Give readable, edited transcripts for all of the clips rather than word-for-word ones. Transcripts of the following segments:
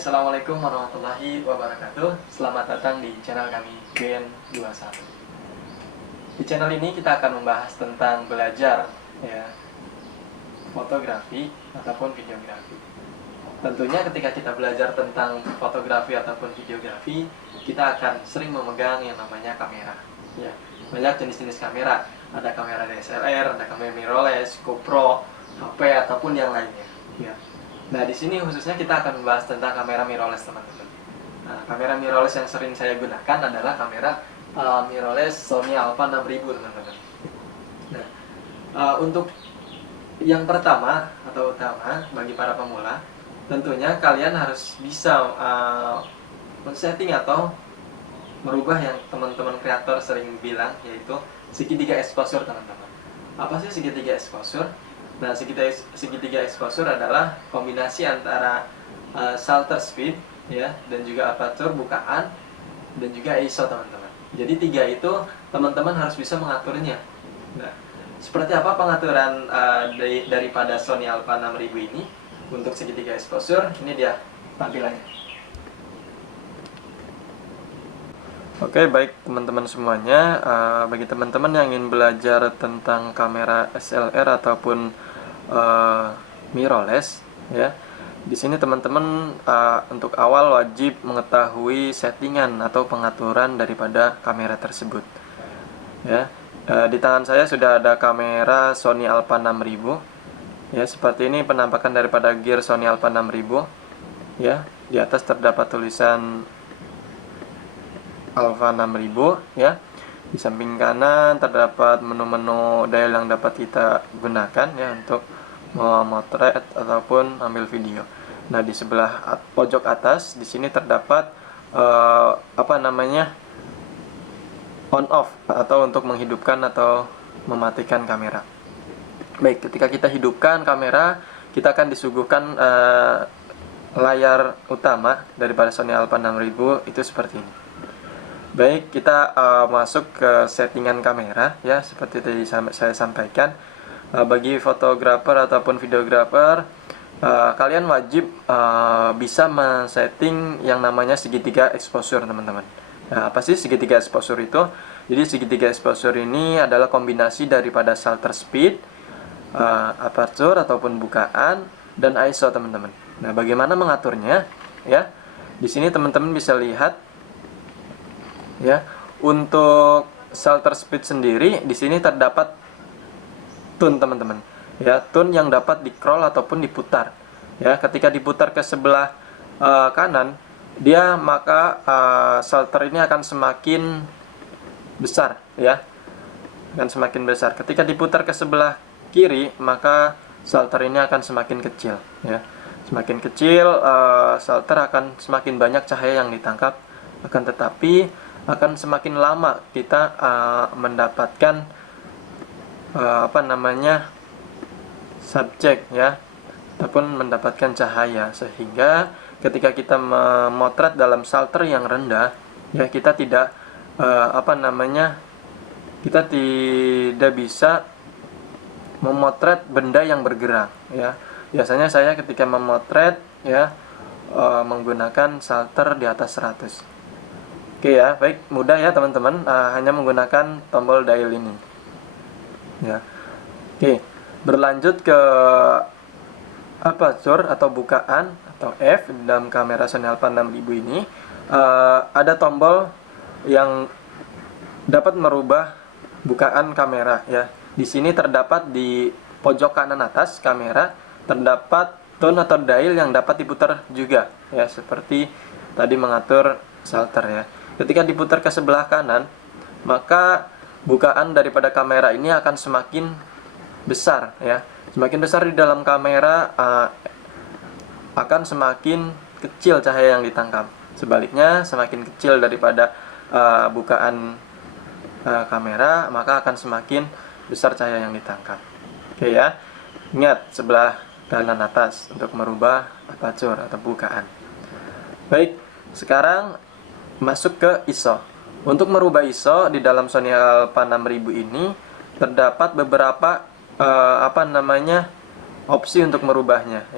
Assalamualaikum warahmatullahi wabarakatuh. Selamat datang di channel kami Ben21. Di channel ini kita akan membahas tentang belajar fotografi ataupun videografi. Tentunya ketika kita belajar tentang fotografi ataupun videografi, kita akan sering memegang yang namanya kamera. Banyak jenis-jenis kamera. Ada kamera DSLR, ada kamera mirrorless, GoPro, HP ataupun yang lainnya. Nah, di sini khususnya kita akan membahas tentang kamera mirrorless, teman-teman. Nah, kamera mirrorless yang sering saya gunakan adalah kamera mirrorless Sony Alpha 6000, teman-teman. Nah, untuk yang pertama atau utama bagi para pemula, tentunya kalian harus bisa men-setting atau merubah yang teman-teman kreator sering bilang, yaitu segitiga exposure, teman-teman. Apa sih segitiga exposure? Nah, segitiga exposure adalah kombinasi antara shutter speed dan juga aperture bukaan dan juga ISO, teman-teman. Jadi tiga itu teman-teman harus bisa mengaturnya. Nah, seperti apa pengaturan daripada Sony Alpha 6000 ini untuk segitiga exposure? Ini dia tampilannya. Oke, baik teman-teman semuanya. Bagi teman-teman yang ingin belajar tentang kamera SLR ataupun mirrorless, di sini teman-teman untuk awal wajib mengetahui settingan atau pengaturan daripada kamera tersebut. Di tangan saya sudah ada kamera Sony Alpha 6000. Seperti ini penampakan daripada gear Sony Alpha 6000. Di atas terdapat tulisan Alpha 6000. Di samping kanan terdapat menu-menu dial yang dapat kita gunakan untuk memotret ataupun ambil video. Nah, di sebelah pojok atas di sini terdapat on off atau untuk menghidupkan atau mematikan kamera. Baik, ketika kita hidupkan kamera, kita akan disuguhkan layar utama daripada Sony Alpha 6000 itu seperti ini. Baik, kita masuk ke settingan kamera seperti tadi saya sampaikan. Bagi fotografer ataupun videografer, kalian wajib bisa men-setting yang namanya segitiga exposure, teman-teman. Nah, apa sih segitiga exposure itu? Jadi segitiga exposure ini adalah kombinasi daripada shutter speed, aperture ataupun bukaan, dan ISO, teman-teman. Nah, bagaimana mengaturnya? Di sini teman-teman bisa lihat. Untuk shutter speed sendiri di sini terdapat tune, teman-teman. Tune yang dapat di-scroll ataupun diputar. Ketika diputar ke sebelah kanan, maka shutter ini akan semakin besar, akan semakin besar. Ketika diputar ke sebelah kiri, maka shutter ini akan semakin kecil, Semakin kecil, shutter akan semakin banyak cahaya yang ditangkap, akan tetapi akan semakin lama kita mendapatkan subjek ataupun mendapatkan cahaya, sehingga ketika kita memotret dalam shutter yang rendah kita tidak kita tidak bisa memotret benda yang bergerak. Biasanya saya ketika memotret menggunakan shutter di atas 100. Oke, baik, mudah teman-teman, hanya menggunakan tombol dial ini. Oke, berlanjut ke aperture atau bukaan atau f dalam kamera Sony Alpha 6000 ini. Ada tombol yang dapat merubah bukaan kamera. Di sini terdapat di pojok kanan atas kamera terdapat tone atau dial yang dapat diputar juga, seperti tadi mengatur shutter. Ketika diputar ke sebelah kanan, maka bukaan daripada kamera ini akan semakin besar, Semakin besar di dalam kamera, akan semakin kecil cahaya yang ditangkap. Sebaliknya, semakin kecil daripada bukaan kamera, maka akan semakin besar cahaya yang ditangkap. Oke, ingat sebelah kanan atas untuk merubah aperture atau bukaan. Baik, sekarang masuk ke ISO. Untuk merubah ISO di dalam Sony Alpha 6000 ini terdapat beberapa opsi untuk merubahnya.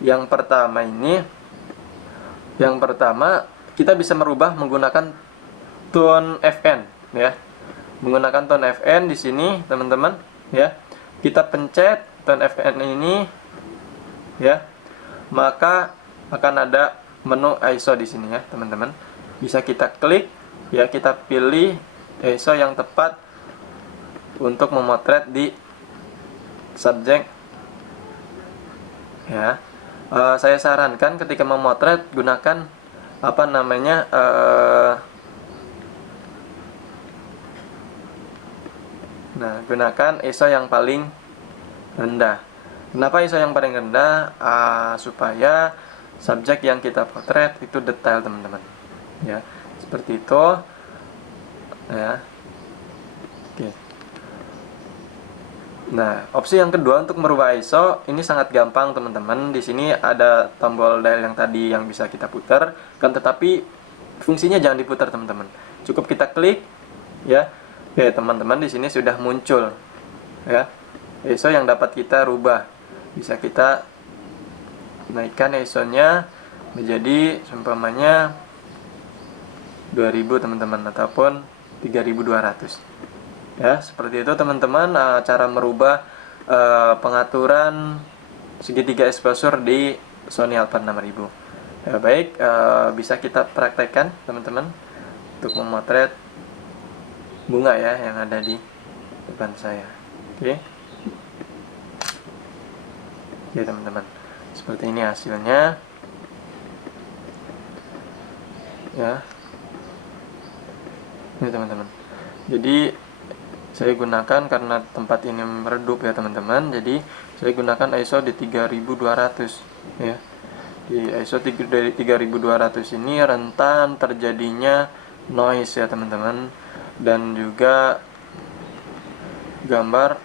Yang pertama ini Yang pertama, kita bisa merubah menggunakan tone FN ya. Menggunakan tone FN di sini, teman-teman ya. Kita pencet tone FN ini ya. Maka akan ada menu ISO di sini ya, teman-teman. Bisa kita klik ya, kita pilih ISO yang tepat untuk memotret di subjek ya. Saya sarankan ketika memotret gunakan apa namanya gunakan ISO yang paling rendah. Kenapa ISO yang paling rendah? Supaya subjek yang kita potret itu detail, teman-teman ya, seperti itu ya. Oke. Nah, opsi yang kedua untuk merubah ISO ini sangat gampang, teman-teman. Di sini ada tombol dial yang tadi yang bisa kita putar, kan, tetapi fungsinya jangan diputar, teman-teman. Cukup kita klik ya. Oke, teman-teman, di sini sudah muncul ya ISO yang dapat kita rubah. Bisa kita naikkan ISO-nya menjadi seumpamanya 2000, teman-teman, ataupun 3200. Ya, seperti itu, teman-teman, cara merubah pengaturan segitiga exposure di Sony Alpha 6000. Ya, baik, bisa kita praktekkan, teman-teman, untuk memotret bunga ya yang ada di depan saya. Oke. Oke, teman-teman. Seperti ini hasilnya. Ya. Ini, teman-teman. Jadi saya gunakan karena tempat ini meredup ya, teman-teman. Jadi saya gunakan ISO di 3200 ya. Di ISO dari 3200 ini rentan terjadinya noise ya, teman-teman, dan juga gambar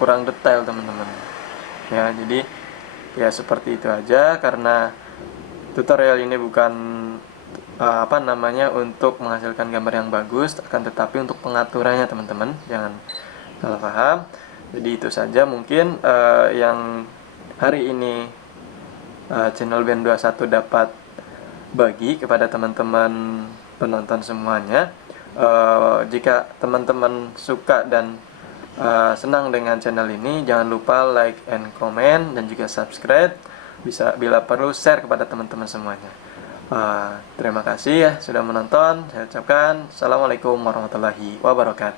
kurang detail, teman-teman ya. Jadi ya seperti itu aja, karena tutorial ini bukan untuk menghasilkan gambar yang bagus, akan tetapi untuk pengaturannya, teman-teman, jangan salah paham. Jadi itu saja mungkin yang hari ini channel Band 21 dapat bagi kepada teman-teman penonton semuanya. Jika teman-teman suka dan senang dengan channel ini, jangan lupa like and comment dan juga subscribe. Bisa bila perlu share kepada teman-teman semuanya. Terima kasih ya sudah menonton. Saya ucapkan assalamualaikum warahmatullahi wabarakatuh.